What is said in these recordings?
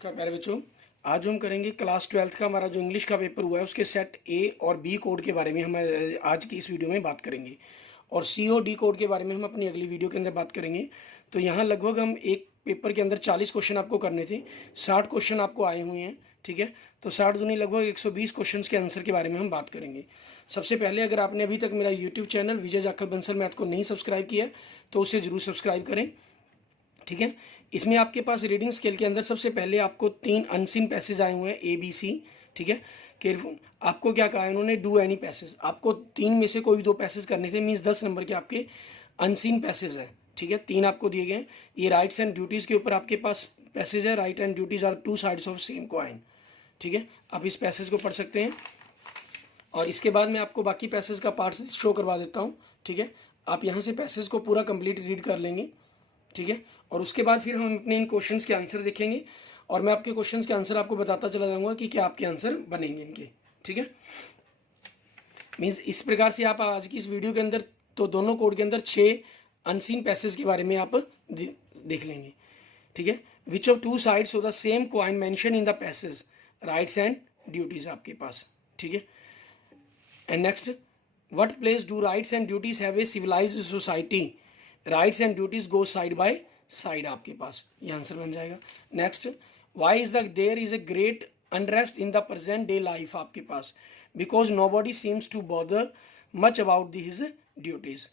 नमस्कार प्यारे बच्चों। आज हम करेंगे क्लास 12th का हमारा जो इंग्लिश का पेपर हुआ है उसके सेट ए और बी कोड के बारे में हम आज की इस वीडियो में बात करेंगे और सी और डी कोड के बारे में हम अपनी अगली वीडियो के अंदर बात करेंगे। तो यहाँ लगभग हम एक पेपर के अंदर 40 क्वेश्चन आपको करने थे, 60 क्वेश्चन आपको आए हुए हैं। ठीक है, तो 60 दूनी लगभग 120 क्वेश्चन के आंसर के बारे में हम बात करेंगे। सबसे पहले अगर आपने अभी तक मेरा यूट्यूब चैनल विजय जाखल बंसल मैथ को नहीं सब्सक्राइब किया है तो उसे ज़रूर सब्सक्राइब करें। ठीक है, इसमें आपके पास रीडिंग स्केल के अंदर सबसे पहले आपको 3 अनसीन पैसेज आए हुए हैं ए बी सी। ठीक है, केयरफुल आपको क्या कहा है उन्होंने, डू एनी पैसेज। आपको 3 में से कोई 2 पैसेज करने थे, मीन्स 10 नंबर के आपके अनसीन पैसेज हैं। ठीक है, 3 आपको दिए गए हैं। ये राइट्स एंड ड्यूटीज़ के ऊपर आपके पास पैसेज है। Right and duties are 2 sides of same coin. ठीक है, आप इस पैसेज को पढ़ सकते हैं और इसके बाद मैं आपको बाकी पैसेज का पार्ट शो करवा देता हूँ। ठीक है, आप यहाँ से पैसेज को पूरा कंप्लीट रीड कर लेंगे। ठीक है, और उसके बाद फिर हम अपने इन क्वेश्चंस के आंसर देखेंगे और मैं आपके क्वेश्चंस के आंसर आपको बताता चला जाऊंगा कि क्या आपके आंसर बनेंगे इनके। ठीक है, मीन्स इस प्रकार से आप आज की इस वीडियो के अंदर तो दोनों कोड के अंदर 6 अनसीन पैसेज के बारे में आप देख लेंगे। ठीक है, which of 2 sides of the same coin mention in the passage, rights and duties आपके पास। ठीक है, and next, what place do rights and duties have a civilised society, rights and duties go side by side आपके पास, ये answer बन जाएगा। Next, why is the there is a great unrest in the present day life आपके पास, because nobody seems to bother much about his duties.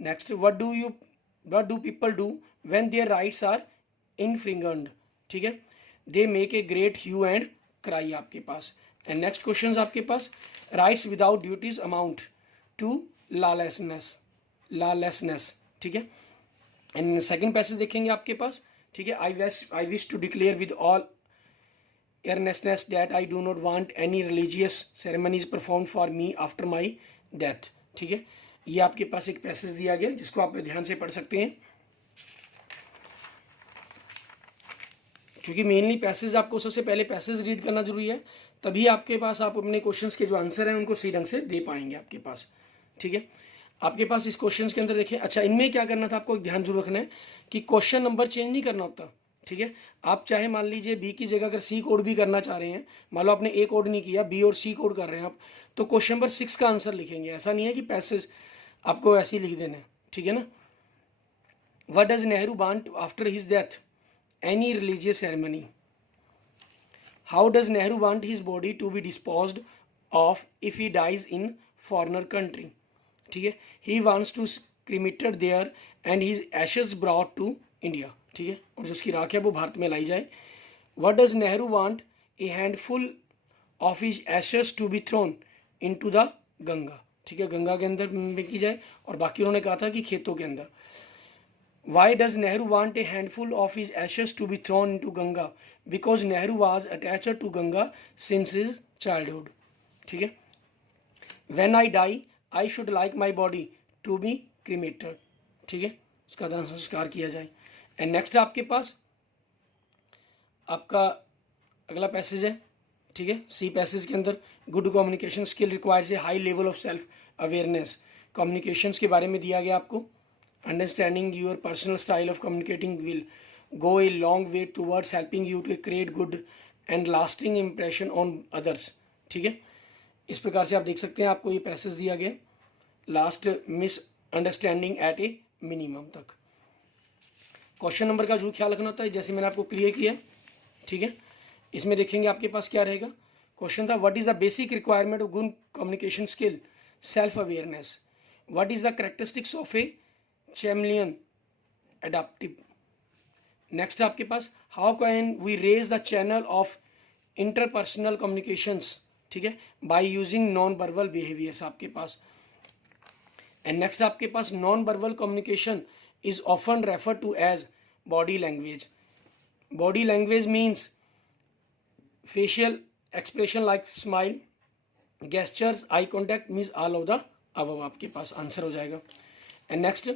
Next, what do people do when their rights are infringed. ठीक है, they make a great hue and cry आपके पास। And next question आपके पास, rights without duties amount to lawlessness. ठीक है, and second passage देखेंगे आपके पास। ठीक है, I wish to declare with all earnestness that I do not want any religious ceremonies performed for me after my death। ठीक है, ये आपके पास एक पैसेज दिया गया जिसको आप ध्यान से पढ़ सकते हैं, क्योंकि मेनली पैसेज आपको सबसे पहले पैसेज रीड करना जरूरी है, तभी आपके पास आप अपने क्वेश्चंस के जो आंसर हैं उनको सही ढंग से दे पाएंगे आपके पास। ठीक है, आपके पास इस क्वेश्चंस के अंदर देखिए, अच्छा इनमें क्या करना था आपको ध्यान जरूर रखना है कि क्वेश्चन नंबर चेंज नहीं करना होता। ठीक है, आप चाहे मान लीजिए बी की जगह अगर सी कोड भी करना चाह रहे हैं, मान लो आपने ए कोड नहीं किया, बी और सी कोड कर रहे हैं आप, तो क्वेश्चन नंबर 6 का आंसर लिखेंगे। ऐसा नहीं है कि पैसेज आपको ऐसे ही लिख देना है। ठीक है ना, what does Nehru want after his death, any religious ceremony. How does Nehru want his body to be disposed of if he dies in foreigner country. ठीक है, he wants to cremated there and his ashes brought to India. ठीक है, और जो उसकी राख है वो भारत में लाई जाए। What does Nehru want, a handful of his ashes to be thrown into the Ganga. ठीक है, गंगा के अंदर में की जाए, और बाकी उन्होंने कहा था कि खेतों के अंदर। Why does Nehru want a handful of his ashes to be thrown into Ganga, because Nehru was attached to Ganga since his childhood. ठीक है, when I die I should like my body to be cremated. ठीक है, उसका दाह संस्कार किया जाए। एंड नेक्स्ट आपके पास आपका अगला पैसेज है। ठीक है, सी पैसेज के अंदर, good communication skill requires a high level of self awareness. Communications के बारे में दिया गया आपको, understanding your personal style of communicating will go a long way towards helping you to create good and lasting impression on others. ठीक है, इस प्रकार से आप देख सकते हैं, आपको ये पैसेज दिया गया, last miss understanding at a minimum तक। क्वेश्चन नंबर का जरूर ख्याल रखना होता है, जैसे मैंने आपको क्लियर किया। ठीक है, इसमें देखेंगे आपके पास क्या रहेगा। क्वेश्चन था, what is the basic requirement of good communication skill, self awareness. What is the characteristics of a chameleon, adaptive. Next आपके पास, how can we raise the channel of interpersonal communications. ठीक है, by using non verbal behaviours आपके पास। And next आपके पास, non verbal communication is often referred to as body language. Body language means facial expression like smile, gestures, eye contact, means all of the above आपके पास answer हो जाएगा। And next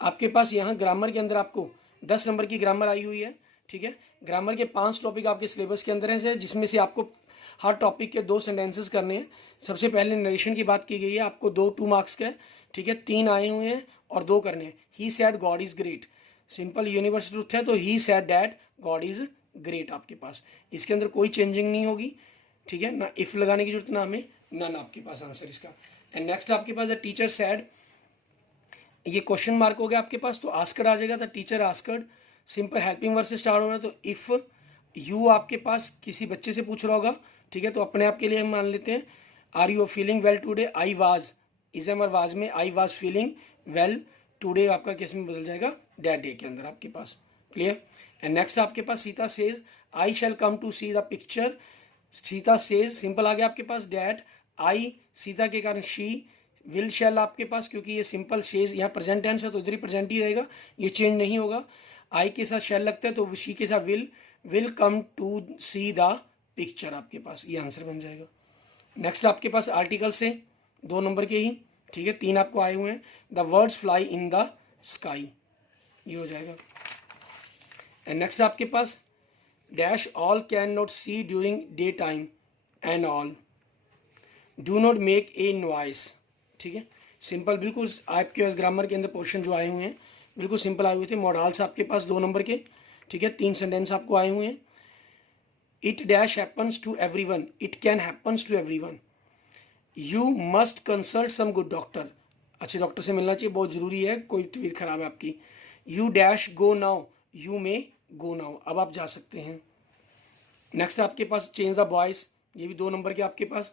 आपके पास यहाँ grammar के अंदर आपको 10 नंबर की ग्रामर आई हुई है। ठीक है, ग्रामर के 5 टॉपिक आपके सिलेबस के अंदर हैं, जिसमें से आपको हर टॉपिक के 2 सेंटेंसेस करने हैं। सबसे पहले नरेशन की बात की गई है, आपको 2 मार्क्स का है। ठीक है, 3 आए हुए हैं और 2 करने हैं। He said God is great, simple universal truth है, तो he said that God is great आपके पास, इसके अंदर कोई चेंजिंग नहीं होगी, ठीक है ना, इफ़ लगाने की जरूरत ना हमें, नन आपके पास आंसर इसका। एंड नेक्स्ट आपके पास द टीचर सैड, ये क्वेश्चन मार्क हो गया आपके पास, तो आस्कड आ जाएगा, the teacher asked, simple helping word से स्टार्ट हो रहा है, तो इफ़ यू आपके पास किसी बच्चे से पूछ रहा होगा, ठीक है, तो अपने आप के लिए हम मान लेते हैं, are you feeling well today, I was, is am और वाज में I was feeling well today आपका केस में बदल जाएगा डैट डे के अंदर आपके पास, क्लियर। एंड नेक्स्ट आपके पास Sita says I shall come to see the picture, Sita says simple आ गया आपके पास डैट, आई सीता के कारण शी, विल शैल आपके पास, क्योंकि ये सिंपल सेज यहाँ प्रेजेंट टेंस है तो इधर ही प्रेजेंट ही रहेगा, ये चेंज नहीं होगा। आई के साथ शैल लगता है तो शी के साथ will come to see the picture आपके पास, ये आंसर बन जाएगा। नेक्स्ट आपके पास आर्टिकल से 2 नंबर के ही, ठीक है, 3 आपको आए हुए हैं, the words fly in the sky, ये हो जाएगा। एंड नेक्स्ट आपके पास dash owl can not see during day time and owl do not make a noise, ठीक है, सिंपल बिल्कुल आपके पास ग्रामर के अंदर पोर्शन जो आए हुए हैं बिल्कुल सिंपल आए हुए थे। मॉडल्स आपके पास 2 नंबर के, ठीक है, 3 सेंटेंस आपको आए हुए हैं। It dash happens to everyone, it can happens to everyone, you must consult some good doctor, अच्छे डॉक्टर से मिलना चाहिए, बहुत ज़रूरी है, कोई तबीयत खराब है आपकी। You dash go now, you में गो नाउ, अब आप जा सकते हैं। नेक्स्ट आपके पास चेंज द वॉइस, ये भी 2 नंबर के आपके पास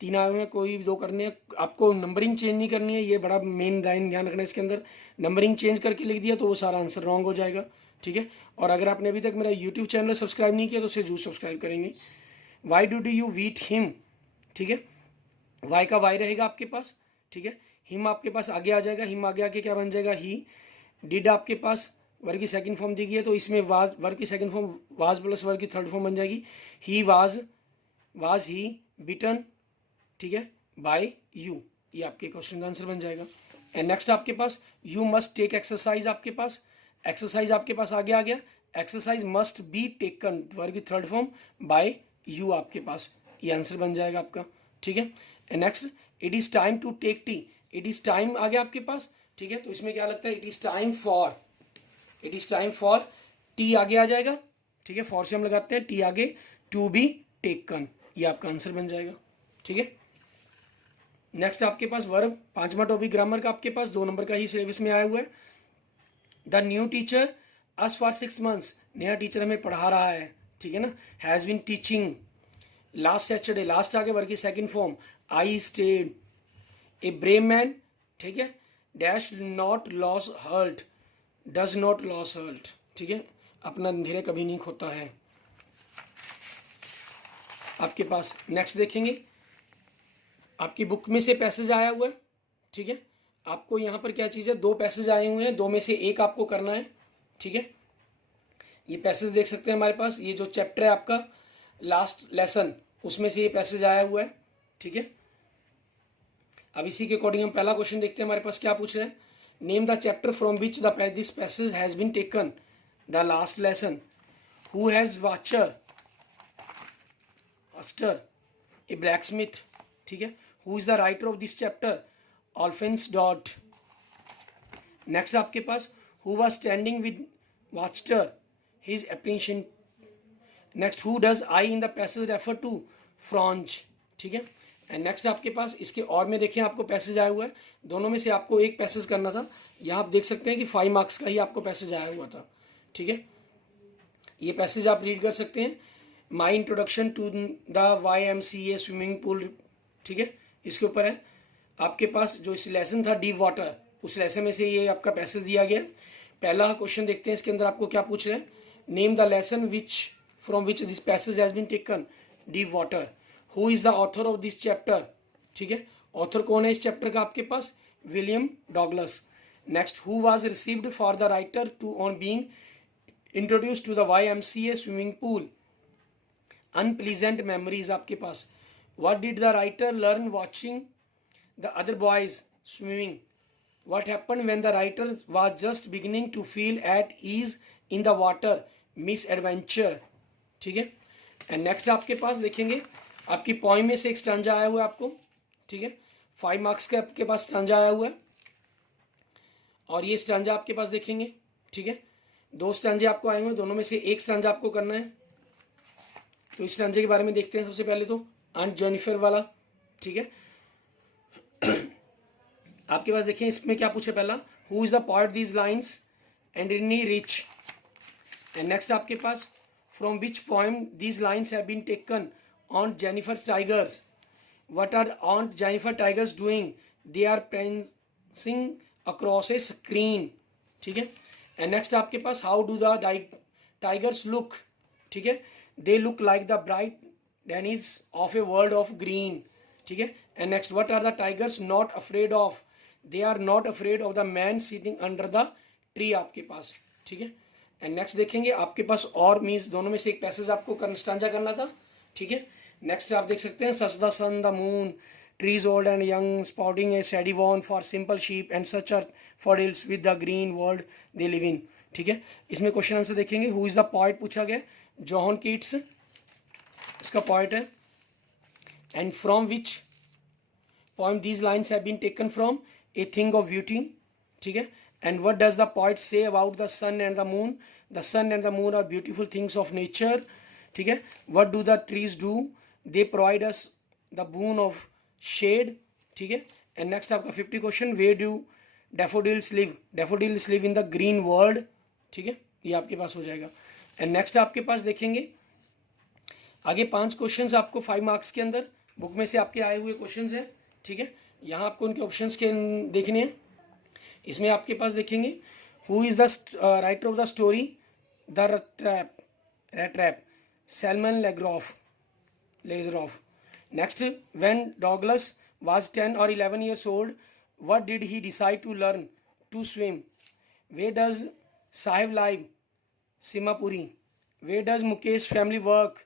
3 आए हुए हैं, कोई भी 2 करने हैं, आपको नंबरिंग चेंज नहीं करनी है, ये बड़ा मेन लाइन ध्यान रखना है इसके अंदर, नंबरिंग चेंज करके लिख दिया तो वो सारा आंसर रॉन्ग हो जाएगा, ठीक है। और अगर आपने अभी तक मेरा यूट्यूब चैनल सब्सक्राइब नहीं किया तो उसे जरूर सब्सक्राइब करेंगे। Why do you wheat him, ठीक है, वाई का वाई रहेगा आपके पास, ठीक है, हिम आपके पास आगे आ जाएगा, हिम आगे आके क्या बन जाएगा ही, डिड आपके पास वर्ग की सेकंड फॉर्म दी गई है तो इसमें वाज, वर्ग की सेकंड फॉर्म वाज प्लस वर्ग की थर्ड फॉर्म बन जाएगी, ही वाज ही बिटन, ठीक है, बाय यू, ये आपके क्वेश्चन का आंसर बन जाएगा। एंड नेक्स्ट आपके पास यू मस्ट टेक एक्सरसाइज, आपके पास एक्सरसाइज आपके पास आगे आ गया, एक्सरसाइज मस्ट बी टेकन वर्ग की थर्ड फॉर्म बाय यू आपके पास, ये आंसर बन जाएगा आपका, ठीक है। And next it is time to take tea, it is time आ गया आपके पास, ठीक है, तो इसमें क्या लगता है, it is time for T आगे आ जाएगा, ठीक है, फॉर से हम लगाते हैं, टी आगे, टू बी टेकन, ये आपका आंसर बन जाएगा, ठीक है। नेक्स्ट आपके पास वर्ब 5वां टॉपिक ग्रामर का आपके पास 2 नंबर का ही सिलेबस में आया हुआ है। The new teacher us for 6 months, नया टीचर हमें पढ़ा रहा है, ठीक है ना, has been teaching last Saturday, last आगे वर्ग की second form, I stayed, a brave man, ठीक है, dash not lose heart, does not lose heart, ठीक है, अपना धैर्य कभी नहीं खोता है आपके पास। नेक्स्ट देखेंगे आपकी बुक में से पैसेज आया हुआ है, ठीक है, आपको यहाँ पर क्या चीज़ है, 2 पैसेज आए हुए हैं, 2 में से एक आपको करना है, ठीक है। ये पैसेज देख सकते हैं हमारे पास, ये जो चैप्टर है आपका लास्ट लेसन उसमें से ये पैसेज आया हुआ है, ठीक है। अब इसी के अकॉर्डिंग हम पहला क्वेश्चन देखते हैं हमारे पास क्या पूछ रहे हैं, name the chapter from which this passage has been taken, the last lesson, who has Wachter a blacksmith, ठीक है, who is the writer of this chapter, Alphonse Daudet. Next आपके पास who was standing with Wachter, his appreciation. Next who does I in the passage refer to, Franz, ठीक है। And next आपके पास इसके और में देखें आपको पैसेज आया हुआ है, दोनों में से आपको एक पैसेज करना था, यहाँ आप देख सकते हैं कि 5 मार्क्स का ही आपको पैसेज आया हुआ था, ठीक है। ये पैसेज आप रीड कर सकते हैं, my introduction to the YMCA swimming pool, ठीक है, इसके ऊपर है आपके पास जो इस लेसन था डीप वाटर, उस लेसन में से ये आपका पैसेज दिया गया। पहला क्वेश्चन देखते हैं इसके अंदर आपको क्या पूछ रहे हैं, name the lesson which from which this passage has been taken, deep water. Who is the author of this chapter, ठीक है, ऑथर कौन है इस चैप्टर का आपके पास, William Douglas. Next who was received for the writer to on being introduce to the YMCA swimming pool, unpleasant memories आपके पास। What did the writer learn watching the other boys swimming, what happen when the writer was just beginning to feel at ease in the water, miss adventure, ठीक है। And next आपके पास देखेंगे आपकी point में से एक स्टैंजा आया हुआ है आपको, ठीक है, 5 मार्क्स का आपके पास स्टैंजा आया हुआ है और ये स्टैंजा आपके पास देखेंगे, ठीक है। दो स्टैंजे आपको आए हुए हैं, दोनों में से एक स्टैंजा आपको करना है। तो इस स्टैंजे के बारे में देखते हैं सबसे पहले तो, आंट जेनिफर वाला, ठीक है। आपके पास देखिए इसमें क्या पूछे पहला, who is the poet these lines and इनी रिच। एंड नेक्स्ट आपके पास, from which poem these lines have been taken, Aunt Jennifer's tigers, what are Aunt Jennifer Tigers doing? They are prancing across a screen, ठीक है। And next आपके पास, how do the tigers look, ठीक है, they look like the bright denizens of a world of green, ठीक है। And next, what are the tigers not afraid of, they are not afraid of the man sitting under the tree आपके पास, ठीक है। And next देखेंगे आपके पास और means दोनों में से एक पैसेज आपको स्टांजा करना था, ठीक है। नेक्स्ट आप देख सकते हैं, such the sun the moon, trees old and young, spotting a shady boon for simple sheep and such are daffodils with the green world they live in, ठीक है। इसमें क्वेश्चन आंसर देखेंगे, हु इज द पोएट पूछा गया, John Keats इसका poet है। And from which poem these lines have been taken from, a thing of beauty, ठीक है। And what does the poet say about the sun and the moon, the sun and the moon are beautiful things of nature, ठीक है। What do the trees do, they provide us the boon of shade, ठीक है। And next आपका 50 question, where do daffodils live, daffodils live in the green world, ठीक है, ये आपके पास हो जाएगा। एंड नेक्स्ट आपके पास देखेंगे आगे 5 क्वेश्चंस आपको 5 मार्क्स के अंदर बुक में से आपके आए हुए क्वेश्चंस हैं, ठीक है। यहाँ आपको उनके ऑप्शंस के देखने हैं। इसमें आपके पास देखेंगे, who is the writer of the story the rat, Selma Lagerlof. Next, when Douglas was 10 or 11 years old, what did he decide to learn to swim? Where does Sahib live? Simapuri. Where does Mukesh family work?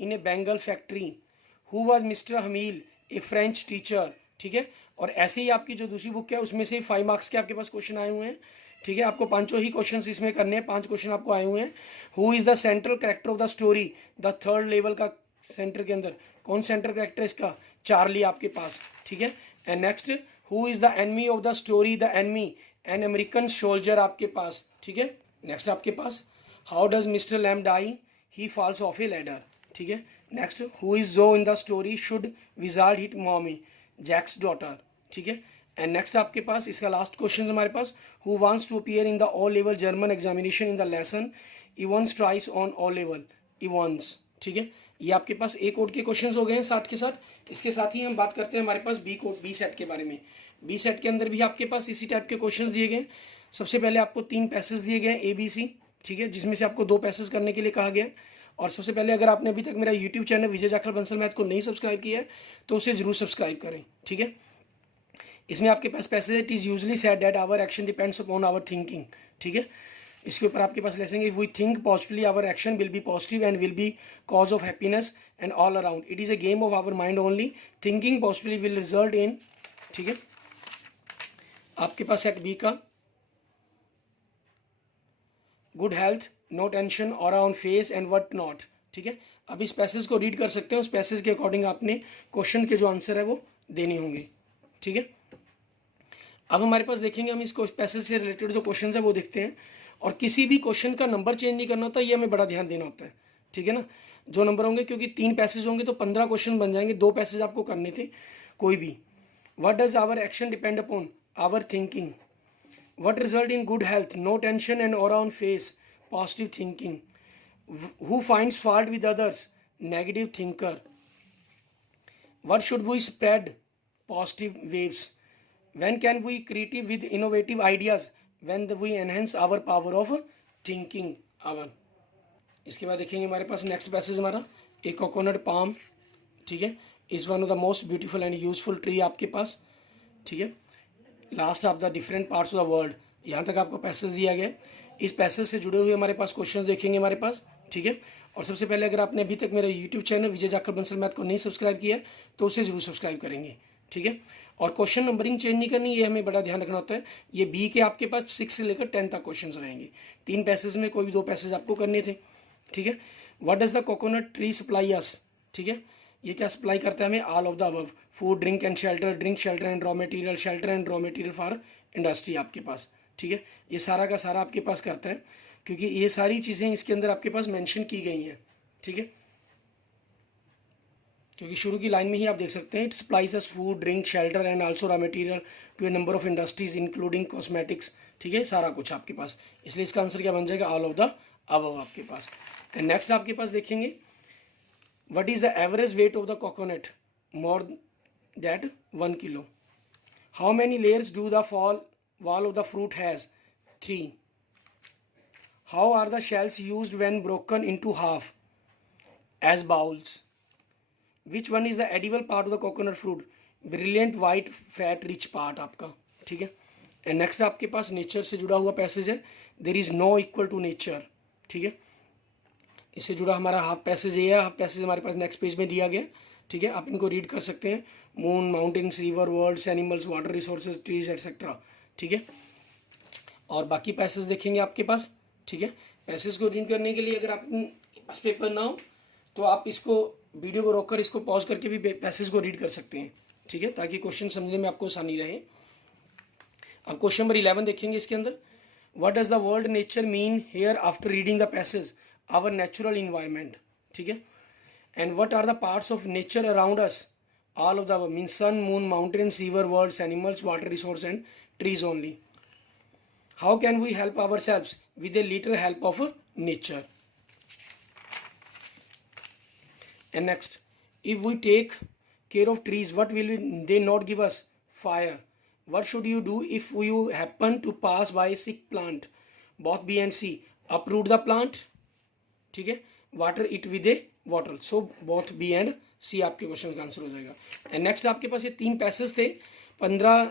In a Bengal factory. Who was Mr. Hamil? A French teacher. ठीक है। और ऐसे ही आपकी जो दूसरी book है उसमें से 5 मार्क्स के आपके पास क्वेश्चन आए हुए हैं, ठीक है। आपको 5 ही क्वेश्चन इसमें करने हैं, 5 क्वेश्चन आपको आए हुए हैं। Who is the central character of the story, the 3rd level का सेंटर के अंदर कौन सेंटर कैरेक्टर इसका, चार्ली आपके पास, ठीक है। And next, who is the enemy of the story, the enemy an American soldier आपके पास, ठीक है। नेक्स्ट आपके पास, how does Mr Lamb die, he falls off a ladder, ठीक है। Next, who is Jo in the story, should wizard hit mommy, Jack's daughter, ठीक है। एंड नेक्स्ट आपके पास इसका लास्ट क्वेश्चन हमारे पास, who wants to appear in the all level German examination in the lesson Evans tries on all level Evans, ठीक है। ये आपके पास ए कोड के क्वेश्चंस हो गए हैं 60 के 60। इसके साथ ही हम बात करते हैं हमारे पास बी कोड, बी सेट के बारे में। बी सेट के अंदर भी आपके पास इसी टाइप के क्वेश्चंस दिए गए। सबसे पहले आपको 3 पैसेज दिए गए ए बी सी, ठीक है, जिसमें से आपको 2 पैसेज करने के लिए कहा गया। और सबसे पहले अगर आपने अभी तक मेरा यूट्यूब चैनल विजय जाखड़ बंसल मैथ को नहीं सब्सक्राइब किया है तो उसे जरूर सब्सक्राइब करें, ठीक है। इसमें आपके पास passage, it is usually said that our action depends upon our thinking, ठीक है। इसके ऊपर आपके पास लेसेंगे, we think positively our action will be positive and will be cause of happiness and all around, it is a game of our mind only, thinking positively will result in, ठीक है। आपके पास सेट बी का, good health, no tension और on face and what not, ठीक है। अब इस पैसेज को रीड कर सकते हैं, उस पैसेज के अकॉर्डिंग आपने क्वेश्चन के जो आंसर है वो देने होंगे, ठीक है। अब हमारे पास देखेंगे, हम इस पैसेज से रिलेटेड जो क्वेश्चन है वो देखते हैं। और किसी भी क्वेश्चन का नंबर चेंज नहीं करना होता, ये हमें बड़ा ध्यान देना होता है, ठीक है ना। जो नंबर होंगे, क्योंकि 3 पैसेज होंगे तो 15 क्वेश्चन बन जाएंगे, 2 पैसेज आपको करने थे कोई भी। What does our action depend upon, our thinking. What result in good health, no tension and aura on face, positive thinking. Who finds fault with others, negative thinker. What should we spread, positive waves. When can we creative with innovative ideas? When we enhance our power of thinking our. इसके बाद देखेंगे हमारे पास next passage हमारा, ए coconut palm, ठीक है, is one of the most beautiful and useful tree आपके पास, ठीक है। Last of the different parts of the world, यहाँ तक आपको पैसेज दिया गया। इस पैसेज से जुड़े हुए हमारे पास क्वेश्चन देखेंगे हमारे पास, ठीक है। और सबसे पहले अगर आपने अभी तक मेरा यूट्यूब चैनल विजय जाखड़ बंसल मैथ को नहीं सब्सक्राइब किया तो उसे जरूर सब्सक्राइब करेंगे, ठीक है। और क्वेश्चन नंबरिंग चेंज नहीं करनी, ये हमें बड़ा ध्यान रखना होता है। ये बी के आपके पास 6 से लेकर 10 तक क्वेश्चन रहेंगे। 3 पैसेज में कोई भी 2 पैसेज आपको करने थे, ठीक है। What does the coconut tree supply us, ठीक है, ये क्या सप्लाई करता है हमें, all of the above, food, drink and shelter, drink, shelter and raw material, shelter and raw material for industry आपके पास, ठीक है। ये सारा का सारा आपके पास करता है। क्योंकि ये सारी चीज़ें इसके अंदर आपके पास मेंशन की गई हैं, ठीक है। क्योंकि शुरू की लाइन में ही आप देख सकते हैं, it supplies us food, drink, shelter and also raw material to a number of industries including cosmetics, ठीक है, सारा कुछ आपके पास। इसलिए इसका आंसर क्या बन जाएगा, ऑल ऑफ द अबव आपके पास। एंड नेक्स्ट आपके पास देखेंगे, what is the average weight of the coconut, more that 1 kilo. How many layers do the wall of the fruit has, 3। How are the shells used when broken into half, as bowls. Which one is the edible part of the coconut fruit, brilliant white fat rich part आपका, ठीक है। And next आपके पास nature से जुड़ा हुआ passage है, there is no equal to nature, ठीक है। इससे जुड़ा हमारा हाफ पैसेज ये है, हाफ पैसेज हमारे पास नेक्स्ट पेज में दिया गया, ठीक है। आप इनको रीड कर सकते हैं, moon, mountains, river, worlds, animals, water resources, trees etcetera, ठीक है। और बाकी पैसेज देखेंगे आपके पास, ठीक है। पैसेज को रीड करने के लिए अगर आपके पास पेपर ना हो तो आप इसको वीडियो को रोककर इसको पॉज करके भी पैसेज को रीड कर सकते हैं, ठीक है, ताकि क्वेश्चन समझने में आपको आसानी रहे। अब क्वेश्चन नंबर 11 देखेंगे इसके अंदर, what does the world nature mean here after reading the passage, our natural environment, ठीक है। And what are the parts of nature around us, all of the mean sun, moon, mountains, river, worlds, animals, water resource and trees only. How can we help ourselves with a little help of nature. And next, if we take care of trees, what will they not give us? Fire. What should you do if you happen to pass by a sick plant? Both B and C. Uproot the plant, ठीक है, water it with a bottle. So both B and C आपके question का answer हो जाएगा। And next आपके पास ये 3 passage थे, 15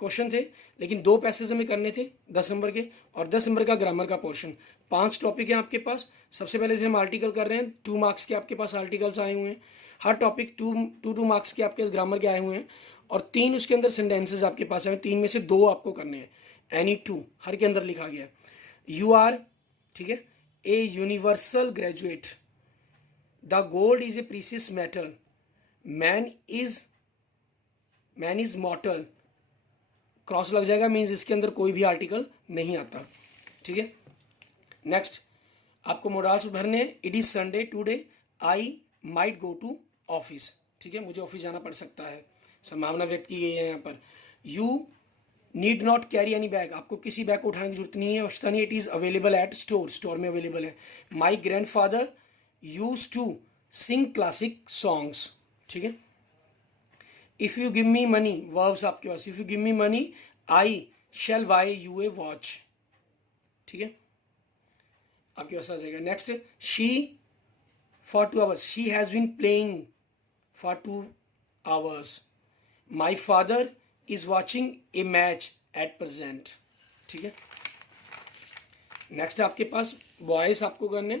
क्वेश्चन थे, लेकिन 2 पैसेज हमें करने थे 10 नंबर के, और 10 नंबर का ग्रामर का पोर्शन। 5 टॉपिक हैं आपके पास। सबसे पहले से हम आर्टिकल कर रहे हैं, 2 मार्क्स के आपके पास आर्टिकल्स आए हुए हैं। हर टॉपिक 2 मार्क्स के आपके पास ग्रामर के आए हुए हैं, और 3 उसके अंदर सेंटेंसेज आपके पास आए, 3 में से 2 आपको करने हैं। एनी 2 हर के अंदर लिखा गया है। यू आर, ठीक है, a universal graduate, the gold is a precious metal, man is मॉर्टल, cross लग जाएगा, मीन्स इसके अंदर कोई भी आर्टिकल नहीं आता, ठीक है। नेक्स्ट आपको मोडाल्स भरने, it is Sunday today, I might go to office, ठीक है, मुझे ऑफिस जाना पड़ सकता है, संभावना व्यक्त की गई है यहाँ पर। You need not carry any bag, आपको किसी बैग को उठाने की जरूरत नहीं है, आवश्यकता नहीं। It is available at store में अवेलेबल है। My grand father use to sing classic songs, ठीक है। If you give me money, verbs आपके पास, if you give me money I shall buy you a watch, ठीक है, आपके पास आ जाएगा। Next, she for 2 hours, she has been playing for 2 hours, my father is watching a match at present, ठीक है। नेक्स्ट आपके पास बॉयज आपको करने,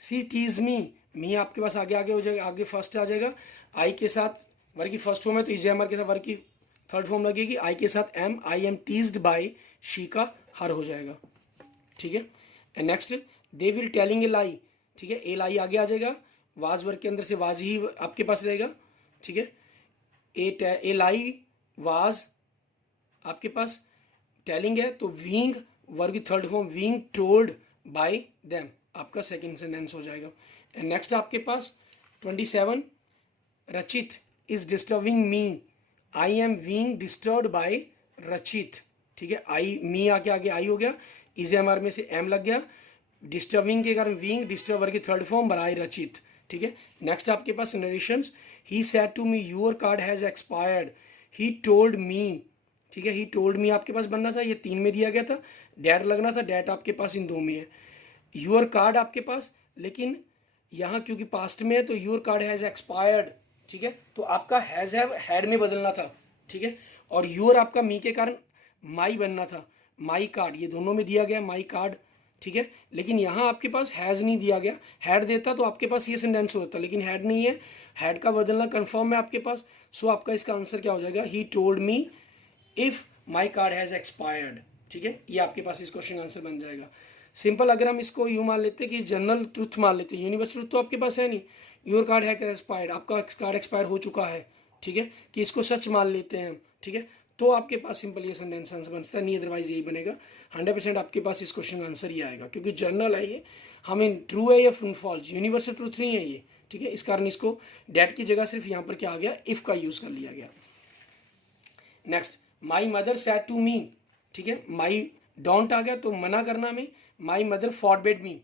सी टीज मी आपके पास आगे हो जाएगा, आगे फर्स्ट आ जाएगा। आई के साथ वर्ग की फर्स्ट फॉर्म है तो इज एम आर के साथ वर्ग की थर्ड फॉर्म लगेगी। आई के साथ am, I am teased by she का हर हो जाएगा, ठीक है। And next, they will telling a lie, ठीक है, ए लाई आगे आ जाएगा, वाज वर्ग के अंदर से वाज ही आपके पास रहेगा, ठीक है। ए लाई वाज आपके पास टेलिंग है तो वीइंग वर्ग की third form, being told by them आपका सेकंड सेंटेंस हो जाएगा। एंड नेक्स्ट आपके पास 27, Rachit is disturbing me, I am being disturbed by Rachit, ठीक है। आई मी आके आगे आई हो गया, इज एम आर में से एम लग गया, डिस्टर्बिंग के कारण बीइंग, डिस्टर्ब वर्ग की थर्ड फॉर्म बनाई रचित, ठीक है। नेक्स्ट आपके पास narrations, he said to me your card has expired, he told me, ठीक है, ही टोल्ड मी आपके पास बनना था, ये 3 में दिया गया था, डैट लगना था, डैट आपके पास इन 2 में है। योर कार्ड आपके पास, लेकिन यहाँ क्योंकि पास्ट में है तो योर कार्ड हैज एक्सपायर्ड, ठीक है, तो आपका हैज हैव हैड में बदलना था, ठीक है। और योर आपका मी के कारण माई बनना था, माई कार्ड, ये दोनों में दिया गया माई कार्ड, ठीक है। लेकिन यहाँ आपके पास हैज़ नहीं दिया गया, हैड देता तो आपके पास ये सेंटेंस होता, लेकिन हैड नहीं है, हैड का बदलना कंफर्म है आपके पास। सो आपका इसका आंसर क्या हो जाएगा, ही told me if my card has expired, ठीक है। ये आपके पास इस क्वेश्चन का आंसर बन जाएगा। सिंपल अगर हम इसको यूँ मान लेते कि जनरल ट्रुथ मान लेते, यूनिवर्सल ट्रुथ तो आपके पास है नहीं, योर कार्ड है एक्सपायर्ड, आपका कार्ड एक्सपायर हो चुका है, ठीक है, कि इसको सच मान लेते हैं, ठीक है, तो आपके पास सिंपल ये सेंटेंस आंसर बनता है, नहीं अदरवाइज यही बनेगा। 100% आपके पास इस क्वेश्चन का आंसर ये आएगा, क्योंकि जर्नल है ये, हमें ट्रू है या फॉल्स, यूनिवर्सल ट्रूथ नहीं है ये, ठीक है। इस कारण इसको डैट की जगह सिर्फ यहाँ पर क्या आ गया, इफ का यूज कर लिया गया। Next, my mother said to me, ठीक है, माई डोंट आ गया तो मना करना में, my mother forbid me,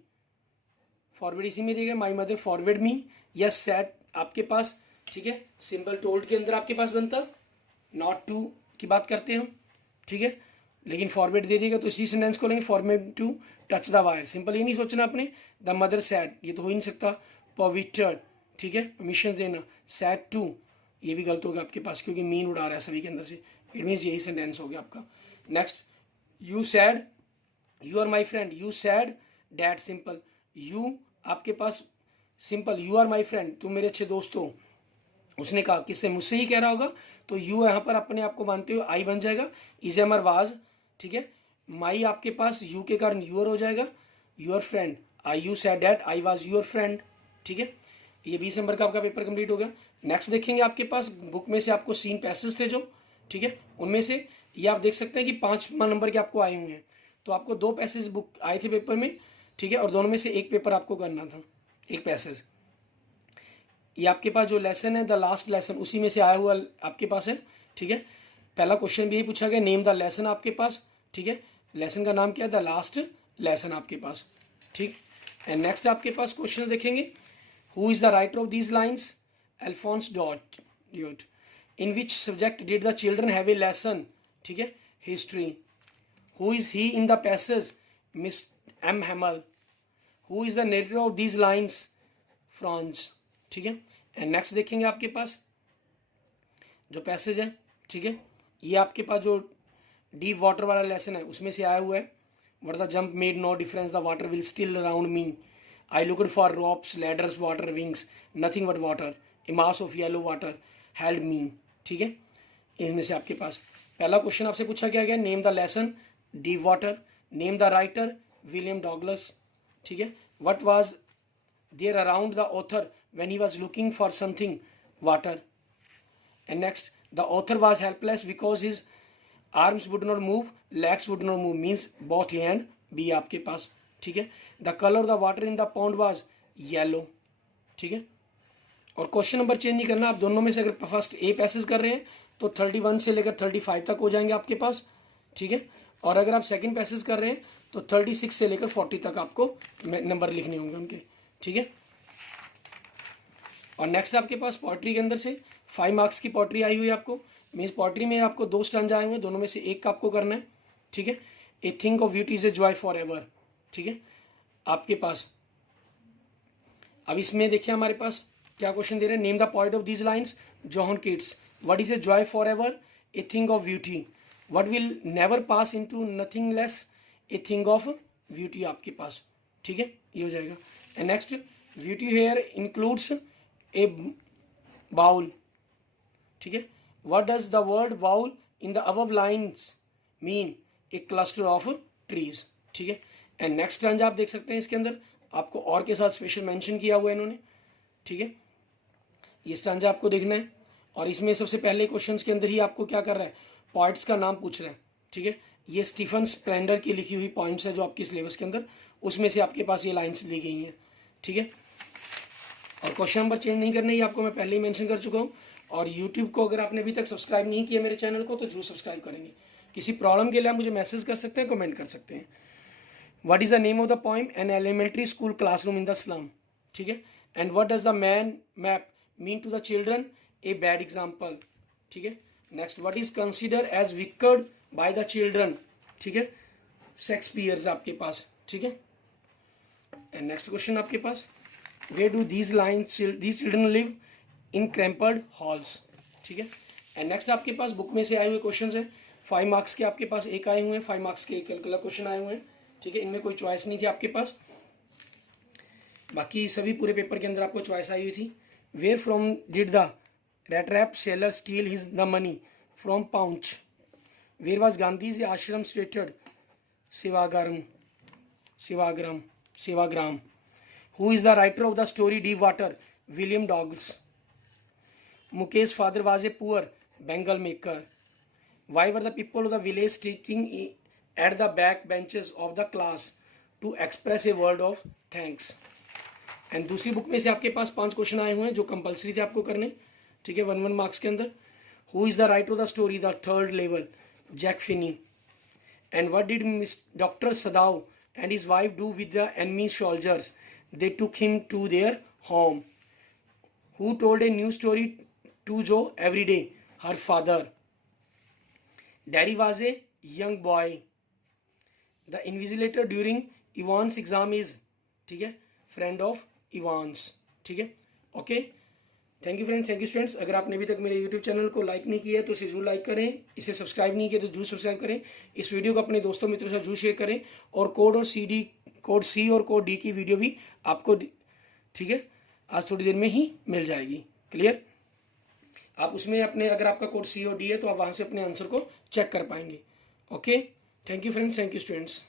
forward इसी में दिया गया, माई मदर फॉरवर्ड मी, या सैड आपके पास, ठीक है, सिंपल टोल्ड के अंदर आपके पास बनता, नॉट टू की बात करते हैं हम, ठीक है, लेकिन फॉरवर्ड दे दिएगा तो इसी सेंटेंस को लेंगे, forward to touch the wire, simple ये नहीं सोचना अपने, द मदर सैड ये तो हो ही नहीं सकता, परमिटेड, ठीक है, परमिशन देना, सैड टू ये भी गलत हो गया आपके पास, क्योंकि मीन उड़ा रहा है सभी के अंदर से, इट मीन्स यही सेंटेंस हो गया आपका। Next, you said, you are my friend, you said that, simple you आपके पास simple, you are my friend, तुम मेरे अच्छे दोस्त हो, उसने कहा, किससे, मुझसे ही कह रहा होगा, तो यू यहाँ पर अपने आप को मानते हुए आई बन जाएगा, इज एमर वाज, ठीक है, माई आपके पास यू के कारण यूर हो जाएगा, your friend, I you said that I was your friend, ठीक है। ये 20 नंबर का आपका पेपर कंप्लीट हो गया। नेक्स्ट देखेंगे आपके पास बुक में से आपको सीन पैसेज थे जो, ठीक है, उनमें से ये आप देख सकते हैं कि 5 नंबर के आपको आए हुए हैं, तो आपको 2 पैसेज बुक आए थे पेपर में, ठीक है, और दोनों में से एक पेपर आपको करना था, एक पैसेज। ये आपके पास जो लेसन है, द लास्ट लेसन, उसी में से आया हुआ आपके पास है, ठीक है। पहला क्वेश्चन भी यही पूछा गया, नेम द लेसन आपके पास, ठीक है, लेसन का नाम क्या है, द लास्ट लेसन आपके पास, ठीक। एंड नेक्स्ट आपके पास क्वेश्चन देखेंगे, who is the writer of these lines, Alphonse Daudet, in which subject did the children have a lesson, ठीक है, history, who is he in the passage, miss M Hamel, who is the narrator of these lines, France, ठीक है। And next देखेंगे आपके पास जो passage है, ठीक है, ये आपके पास जो डीप वाटर वाला लेसन है उसमें से आया हुआ है, what the jump made no difference, the water will still around me, I looked for ropes ladders water wings, nothing but water, a mass of yellow water held me, ठीक है। इनमें से आपके पास पहला क्वेश्चन आपसे पूछा गया गया, name the lesson, deep water, name the writer, William Douglas, ठीक है, what was there around the author when he was looking for something, water, and next, the author was helpless because his arms would not move, legs would not move, means both hand भी आपके पास, ठीक है, the color of the water in the pond was yellow, ठीक है। और question number change नहीं करना आप, दोनों में से अगर फर्स्ट ए पैसेज कर रहे हैं तो 31 से लेकर 35 तक हो जाएंगे आपके पास, ठीक है, और अगर आप सेकंड पैसेज कर रहे हैं तो 36 से लेकर 40 तक आपको नंबर लिखने होंगे उनके, ठीक है। और नेक्स्ट आपके पास पोइट्री के अंदर से 5 मार्क्स की पोइट्री आई हुई है आपको, मीन्स पोइट्री में आपको 2 स्टैंजा आए हुए हैं, दोनों में से एक का आपको करना है, ठीक है। ए thing of beauty is a joy for ever, ठीक है, आपके पास। अब इसमें देखिए हमारे पास क्या क्वेश्चन दे रहे हैं, name the poet of these lines, John Keats, what is a joy for ever, a thing of beauty, what will never pass into nothing less, a thing of beauty आपके पास, ठीक है, ये हो जाएगा। And next, beauty here includes a bowl, ठीक है, what does the word bowl in the above lines mean, a cluster of trees, ठीक है। एंड नेक्स्ट स्टैंजा आप देख सकते हैं इसके अंदर आपको और के साथ स्पेशल मेंशन किया हुआ है इन्होंने, ठीक है, ये स्टैंजा आपको देखना है। और इसमें सबसे पहले क्वेश्चंस के अंदर ही आपको क्या कर रहा है, पॉइंट्स का नाम पूछ रहा है, ठीक है, ये स्टीफन स्प्लेंडर की लिखी हुई पॉइंट्स है जो आपके सिलेबस के अंदर, उसमें से आपके पास ये लाइन्स ली गई हैं, ठीक है। और क्वेश्चन नंबर चेंज नहीं करना, ये आपको मैं पहले ही मेंशन कर चुका हूँ। और यूट्यूब को अगर आपने अभी तक सब्सक्राइब नहीं किया मेरे चैनल को तो जरूर सब्सक्राइब करेंगे। किसी प्रॉब्लम के लिए आप मुझे मैसेज कर सकते हैं, कमेंट कर सकते हैं। What is the name of the poem, an elementary school classroom in the slum, ठीक है। And what does the man map mean to the children, a bad example, ठीक है। Next, what is consider as wicked by the children, ठीक है, Shakespeare आपके पास, ठीक है। एंड नेक्स्ट क्वेश्चन आपके पास, where do these children live, in crumpled halls, ठीक है। एंड नेक्स्ट आपके पास बुक में से आए हुए क्वेश्चंस हैं, 5 मार्क्स के आपके पास एक आए हुए हैं, 5 मार्क्स के एक अलग क्वेश्चन आए हुए हैं, ठीक है, इनमें कोई चॉइस नहीं थी आपके पास, बाकी सभी पूरे पेपर के अंदर आपको चॉइस आई हुई थी। Where from did the rattrap seller steal his the money, from pouch, where was Gandhi's ashram stated, Sevagram, Who is the writer of the story Deep Water, William Douglas, Mukesh's father was a poor bangle maker, Why were the people of the village sitting at the back benches of the class to express a word of thanks? And दूसरी book में से आपके पास 5 question आए हुए हैं जो compulsory थे आपको करने, ठीक है, 1 मार्क्स के अंदर. Who is the writer of the story the third level? Jack Finney. And what did miss doctor Sadao and his wife do with the enemy soldiers? They took him to their home. Who told a new story to Jo every day? Her father. Daddy was a young boy. The invigilator during Evans exam is, ठीक है, friend of Evans. ठीक है, okay. Thank you friends, thank you students. अगर आपने अभी तक मेरे YouTube channel को लाइक नहीं किया है तो इसे जरूर लाइक करें. इसे सब्सक्राइब नहीं किया तो जरूर सब्सक्राइब करें. इस वीडियो को अपने दोस्तों मित्रों से जरूर शेयर करें. और कोड सी और कोड डी की वीडियो भी आपको, ठीक है, आज थोड़ी देर में ही मिल जाएगी. क्लियर? आप उसमें अपने, अगर आपका कोड सी और डी है तो आप वहाँ से अपने आंसर को चेक कर पाएंगे. Okay, thank you friends, thank you students.